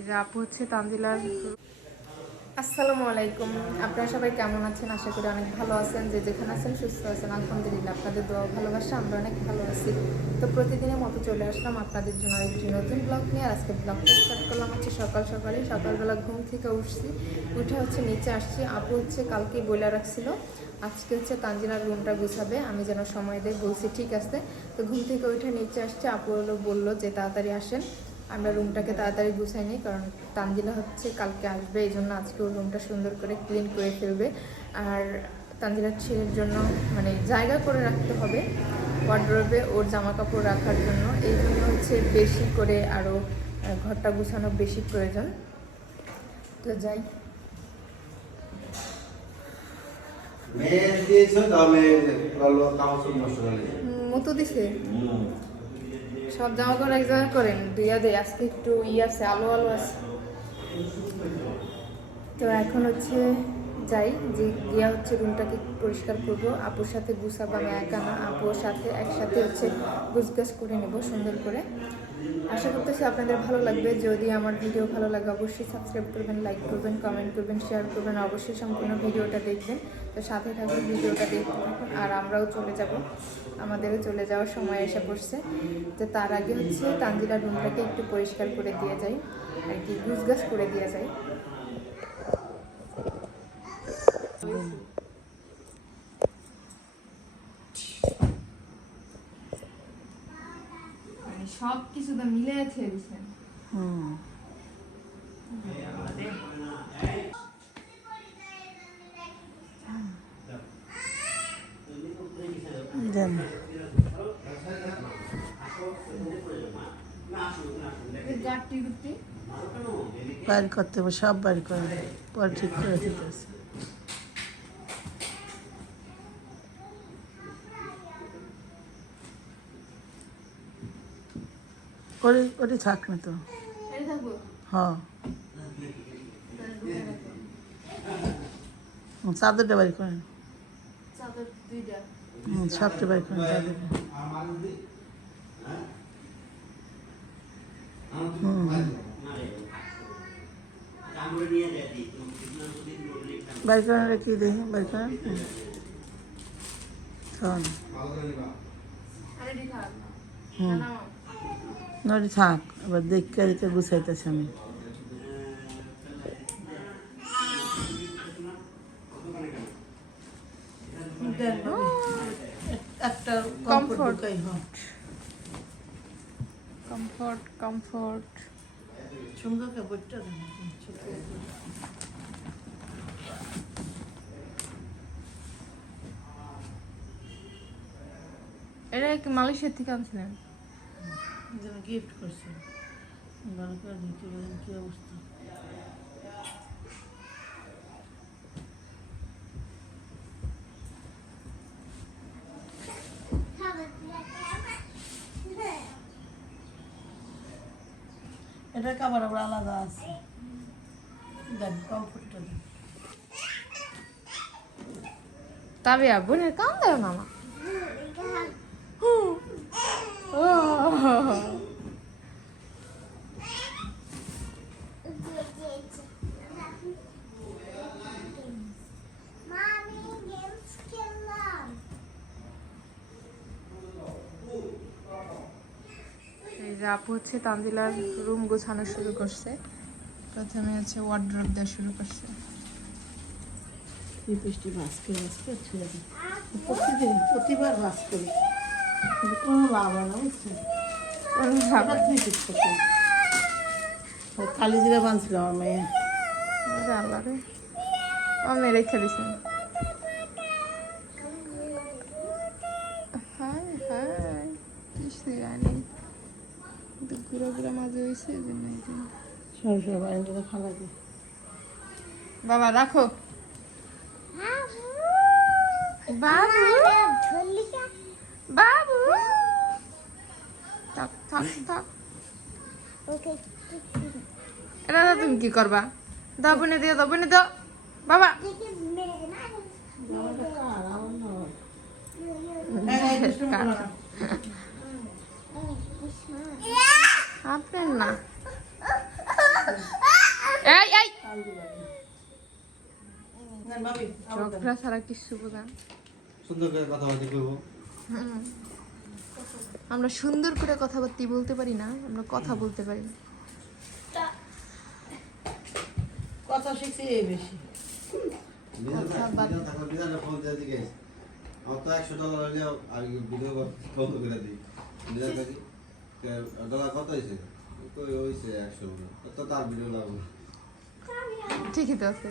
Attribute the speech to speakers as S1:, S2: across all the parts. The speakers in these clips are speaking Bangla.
S1: এই আপু হচ্ছে তানজিলার আসসালামু আলাইকুম। আপনারা সবাই কেমন আছেন? আশা করি অনেক ভালো আছেন। যে যেখানে আছেন, সুস্থ আছেন। আলহামদুলিল্লাহ, আপনাদের দোয়া ভালোবাসা আমরা অনেক ভালো আছি। তো প্রতিদিনের মতো চলে আসলাম আপনাদের জন্য একটি নতুন ব্লগ নিয়ে। আর আজকে ব্লগটা স্টার্ট করলাম হচ্ছে সকাল সকালে সকালবেলা ঘুম থেকে উঠছি। উঠে হচ্ছে নিচে আসছি। আপু হচ্ছে কালকেই বলে রাখছিল। আজকে হচ্ছে তানজিলার রুমটা গুছাবে। আমি যেন সময় দেয় বলছি ঠিক আছে। তো ঘুম থেকে উঠে নিচে আসছে। আপু বলল যে তাড়াতাড়ি আসেন। আমরা রুমটাকে তাড়াতাড়ি গুছাই নিই কারণ তানজিলা হচ্ছে কালকে আসবে এই জন্য আজকে ওর রুমটা সুন্দর করে ক্লিন করে ফেলবে। আর তানজিলার ছেলের জন্য মানে জায়গা করে রাখতে হবে ওয়ার্ড্রোবে ওর জামা কাপড় রাখার জন্য। এই জন্য হচ্ছে বেশি করে আরও ঘরটা গুছানো বেশি প্রয়োজন। তো যাই। মতো দিছে? সব জামা কাপড় এক জায়গায় করেন দুইয়া দেয় আজকে একটু ই আছে, আলো আলো আছে। তো এখন হচ্ছে যাই, যে গিয়া হচ্ছে রুমটাকে পরিষ্কার করব। আপুর সাথে গুছাবো আমি একা না, আপুর সাথে একসাথে হচ্ছে গুছগাছ করে নেব সুন্দর করে। আশা করতেছি আপনাদের ভালো লাগবে। যদি আমার ভিডিও ভালো লাগে, অবশ্যই সাবস্ক্রাইব করবেন লাইক করবেন কমেন্ট করবেন শেয়ার করবেন অবশ্যই সম্পূর্ণ ভিডিওটা দেখবেন। তো সাথে থাকবেন ভিডিওটা দেখতে থাকুন, আর আমরাও চলে যাব। আমাদেরও চলে যাওয়ার সময় এসে পড়ছে। তো তার আগে হচ্ছে তানজিলা রুমটাকে একটু পরিষ্কার করে দিয়ে যাই, আর কি, গুছগাছ করে দিয়ে যাই মানে সব কিছু তো মিলে
S2: দেন। বাইর করতে হবে সব বাইর করে পরে ঠিক করে দিতে ওরে ওটি থাক না তো। হ্যাঁ চাদরটা বাড়ি করেন। সবটা বাড়ি করেন চাদরটা। বাড়ি করেন কি দেখি বাড়ি করেন। হুম। নড়ি থাক এবার দেখতে দেখতে গুছাইতেছি আমি। একটা
S1: Comfort.
S2: কমফোর্ট ঢুকাই
S1: কমফর্ট কমফর্ট
S2: সুন্দর কাপড়টা
S1: এটা কি মালয়েশিয়া থেকে আনছিলেন?
S2: যেন গিফট করছে। ভালো করে দিতে বলেন কি অবস্থা। এটা কাবার আবার আলাদা আছে। দেন কমফোর্টটা দেন
S1: তবে বোনের কাম দেয় মামা ও আপু হচ্ছে তানজিলার রুম গোছানো শুরু করছে। প্রথমে হচ্ছে ওয়ার্ড্রপ দেওয়া শুরু করছে।
S2: লিপস্টি ভাস করে প্রতিদিন, প্রতিবার ভাস করি। কালি জিরা বানছিল আমার মেয়ে
S1: আরে আল্লাহ রে আমি রেখে দিছেন হাই হাই কিছু জানি কিন্তু ঘুরা ঘুরা মাঝে হয়েছে এই জন্য এই জন্য।
S2: সব সব বাইরে খালা দিয়ে
S1: বাবা রাখো বাবু বাবু থাক থাক থাক এটা তুমি কি করবা? দাও বনে দিও দাও বনে দাও। বাবা। আপনার না। এই এই। ছাড়া কিছু বোঝা।
S3: সুন্দর করে কথা বলতে।
S1: আমরা সুন্দর করে কথাবার্তা বলতে পারি না আমরা কথা বলতে পারি না।
S2: কথা শিখছি এই বেশি।
S3: বিধান বিধান থাকলে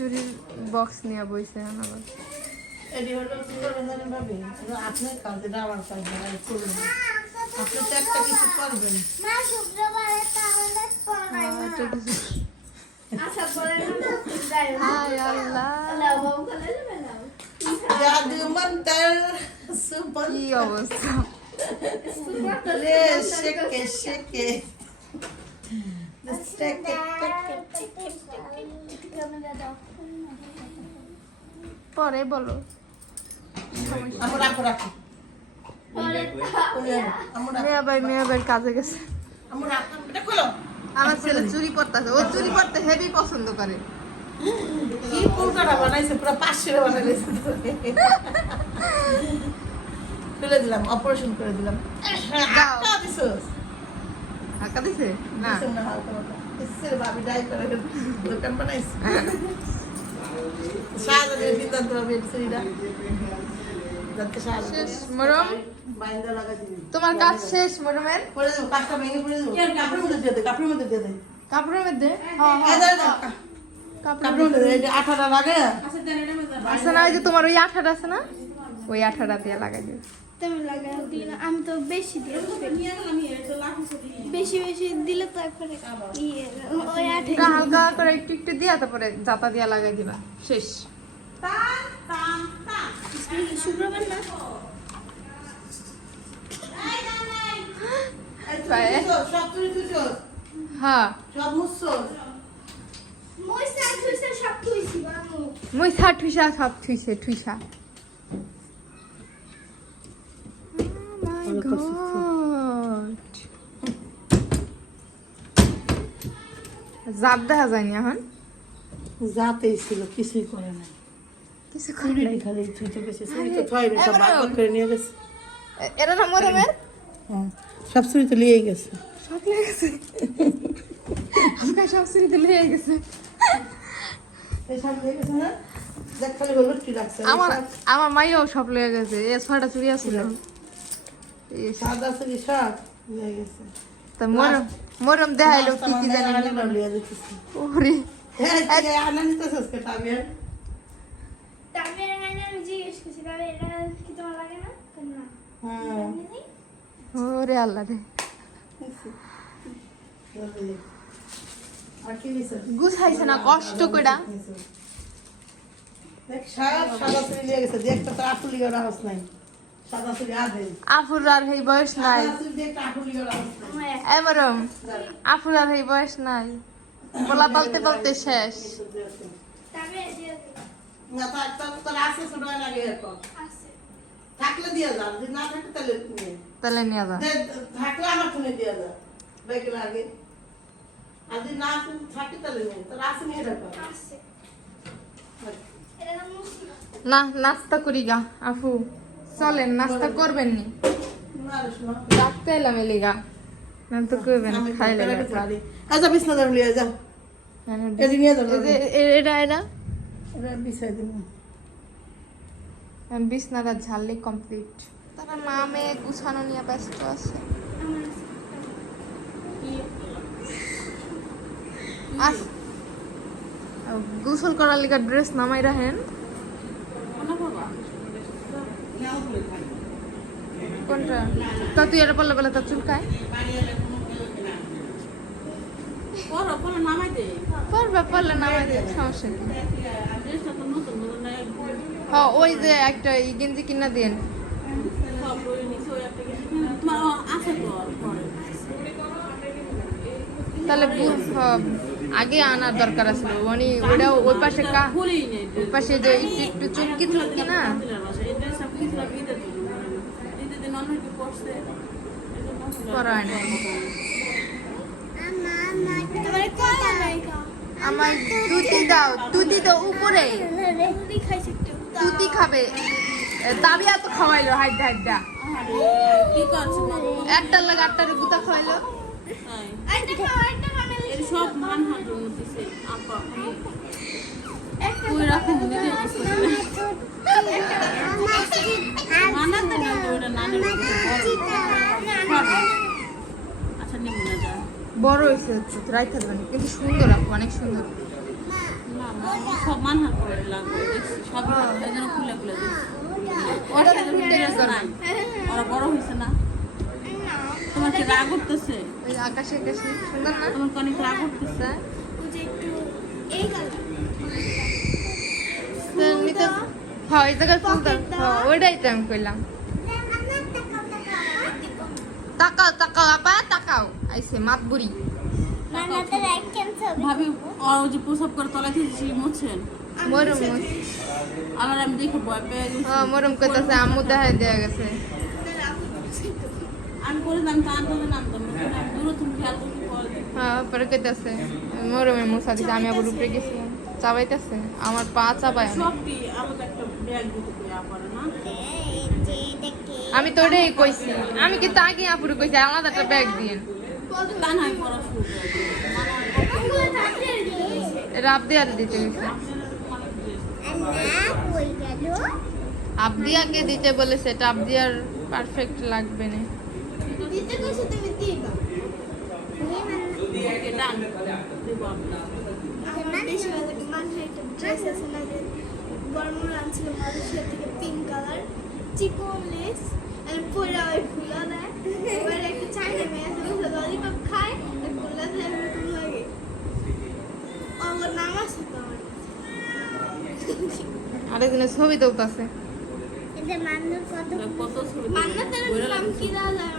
S1: চুরির বক্স নিয়ে বইছে এখন আবার।
S2: এটি হলো কি ভাবি। এটা আপনার কাজ আমার কাজ না আমি করব না। আপনি তো একটা কিছু করবেন।
S4: মা শুক্রবারে তাহলে পড়াই
S1: আহ,
S4: না
S1: এটা কিছু
S4: আচ্ছা পরে না যাই
S1: হায় আল্লাহ
S4: লাও বাবু করে যাবে লাও
S2: জাদু মন্তর সুপন
S1: কি অবস্থা
S2: রে শেকে শেকে শেকে
S4: ক্যামেরা দাও
S1: পরে বলো। মেয়া ভাই মেয়া ভাই কাজে গেছে।
S2: আমরা
S1: ছেলে চুরি পড়তেছে ও চুরি পড়তে হেভি পছন্দ করে।
S2: কি বানাইছে পুরো পাঁচশো বানাইছে খুলে দিলাম অপারেশন করে দিলাম।
S1: দিছে? না।
S2: হালকা ডাই করে দোকান বানাইছে।
S1: তোমার কাজ শেষ মরমের?
S2: কাপড়ের মধ্যে দিয়ে দে কাপড়ের মধ্যে
S1: কাপড়ের মধ্যে
S2: আঠাটা লাগে।
S1: না ওই যে তোমার ওই আঠাটা আছে না? ওই আঠাটা দিয়ে লাগাই দিও।
S4: তুমি লাগাই দিলে না, আমি তো বেশি বেশি বেশি দিলে তো একবারে ইয়ে
S1: হালকা করে একটু একটু দিয়া তারপরে জাতা দিয়া লাগাই দিবা। শেষ।
S4: শুক্রবার না?
S1: হ্যাঁ।
S4: মই বামু
S1: ঠুইসা সব ঠুইসা
S2: করছিস
S1: দেখা যায়নি এখন?
S2: যাতেই ছিল কিছুই করে নাই।
S1: কিছু
S2: চুরিটি খালি ছুঁতে গেছে চুরি তো থয়নি সব ভাগ ভাগ করে নিয়ে গেছে।
S1: এরা না মরমের
S2: হ্যাঁ সব চুরি তো লিয়ে গেছে?
S1: সব লেগে গেছে। আজকে সব সিঁড়িতে লেগে
S2: লিয়ে গেছে না? দেখ খালি হলুদ কি লাগছে
S1: আমার আমার মাইও সব লেগে গেছে এ ছয়টা চুরি আসছিল। ইস,
S2: সাদা চুরি সব লিয়ে গেছে।
S1: তা মরম মরম দেখাইলো কি জানি। ওরে।
S2: হ্যাঁ কে টাবিয়ার
S4: তবে আমি আমি জিজ্ঞেস করছি তবে এটা কি তোমার লাগে না? না
S2: হ্যাঁ।
S1: ওরে আল্লাহ রে।
S2: আর কি নিছে?
S1: গুছাইছে না কষ্ট কইরা।
S2: দেখ লিয়ে গেছে দেখ তো ওরা হস নাই।
S1: আফুর আর বয়স নাই
S2: সাদা চুরি দেখ আটুলি ওরা হস নাই
S4: আমার এক-
S1: এ মরম আফুর আর বয়স নাই। বলা বলতে বলতে শেষ।
S2: তাহলে
S1: নিয়ে যা।
S2: থাকলে আমার ফোনে দিয়ে যা ব্যাগে লাগে। আর যদি না থাকে তাহলে নে। তোর আছে নিয়ে রাখো।
S4: আছে। এটা না মুসলিম।
S1: না নাস্তা করি গা আফু। চলেন নাস্তা করবেন নি ডাকতে এলাম এলিগা। না তো করবেন
S2: গেছি বাড়ি। আচ্ছা বিছনা দাম লিয়ে যাও।
S1: এটা এটা?
S2: বিছাই
S1: বিছনাটা ঝাললে কমপ্লিট তারা মা মেয়ে গুছানো নিয়ে ব্যস্ত আছে। গোসল করার লিগা ড্রেস নামাই রাখেন। কোনটা তা তুই এটা বললে বলে তার চুলকায়? পারবে পারলে নামাই দে সমস্যা কি? হ্যাঁ ওই যে একটা ই গেঞ্জি কিনা দিন। তাহলে আগে আনার দরকার আছিল মানে ওটা ওই পাশে ওই পাশে যে একটু একটু চুমকি চুমকি না
S5: এই ড্রেসটা খুঁজলাম ঈদের জন্য একটু
S1: না। আমার তুতি দাও তুতি তো উপরে।
S6: একটু
S1: তুতি খাবে। তাবিয়া তো খাওয়াইলো হাইডা হাইডা
S5: কি করছে মা
S1: একটার লাগে আটটার গুতা খাওয়াইলো।
S5: সব মান আপা। ওই রকম নিজে বুঝতেছে মানাতে না তো ওটা নানের বড় আচ্ছা নিমু না যা
S1: বড় হয়েছে তো রাইখা দেবেন কিন্তু সুন্দর আপু অনেক সুন্দর।
S5: না সব করে লাগবে সব খুলে খুলে। নাই ওরা বড় হয়েছে না? তোমার কি রাগ উঠতেছে?
S1: ওই আকাশে আকাশে সুন্দর না?
S5: তোমার অনেক রাগ উঠতেছে?
S1: হ্যাঁ এই জায়গায় হ্যাঁ ওইটাই তো আমি করলাম তাকাও তাকাও আপা তাকাও আইসে মাত বুড়ি।
S6: মানাতে রাখেন ছবি?
S5: ভাবি ও যে প্রসব করে তলা থেকে মুছছেন?
S1: মরম
S5: আবার আমি দেখে ভয় পেয়ে গেছি।
S1: হ্যাঁ মরম কইতাছে আম্মু দেখাই দেয়া গেছে।
S5: আমি করে আমি কান ধরে নামতাম দূরে তুমি খেয়াল করতে
S1: হ্যাঁ পরে কইতাছে মরমে দিছে আমি আবার উপরে গেছিলাম চাবাইতেছে আমার পা
S5: না?
S1: আমি তো ওটাই কইছি আমি কিন্তু আগে আপুরে কইছি আলাদা একটা ব্যাগ দিন আবদিয়াকে দিতে বলেছে এটা আবদিয়ার পারফেক্ট লাগবে না।
S6: বর্মন আনছিল মানুষের থেকে পিঙ্ক কালার চিকন লেস আর পুরা ওই ফুলা দেয় এবার একটা চাইনা মেয়ে আছে বসে ললিপপ খায় আর ফুলা দেয় এরকম লাগে। আমার নাম আছে তো আমার
S1: আরেকদিনের ছবি তুলতেছে।
S6: এটা মান্নার কত মান্নাতের নাম কি দেওয়া যায়